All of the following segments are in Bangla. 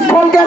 স্কুলকে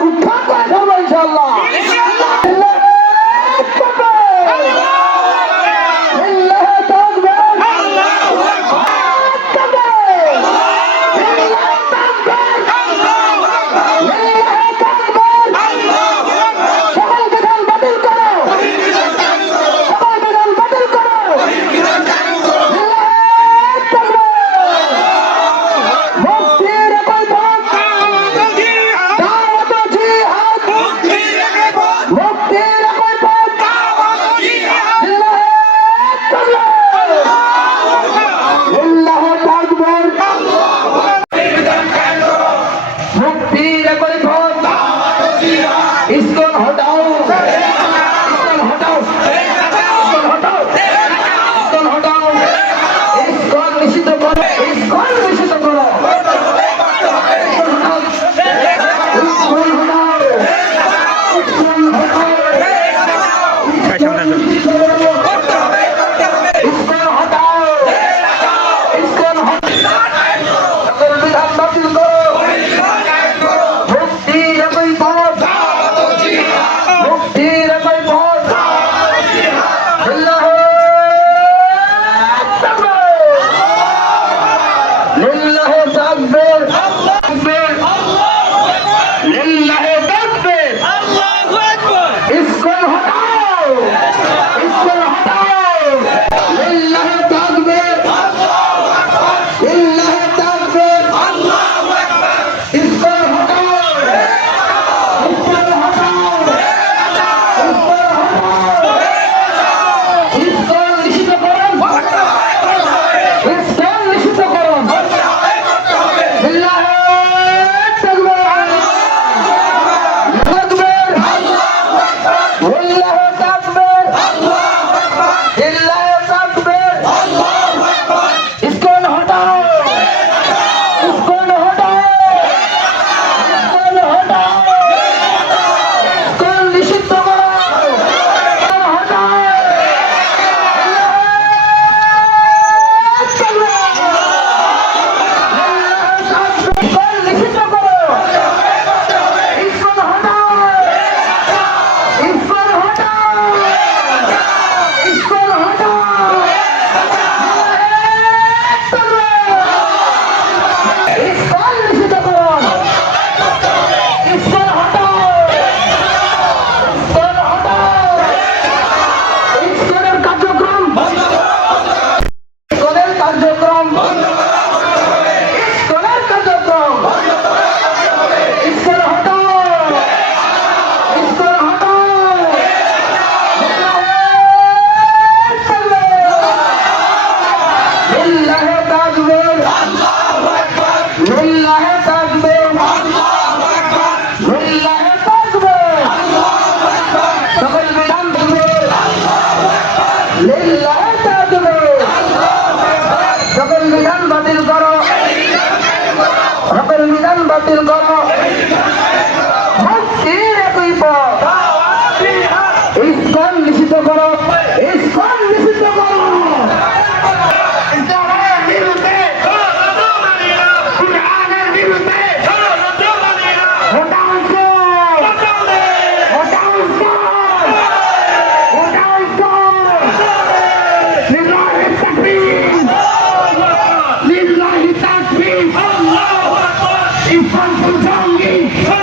সংগ্রাম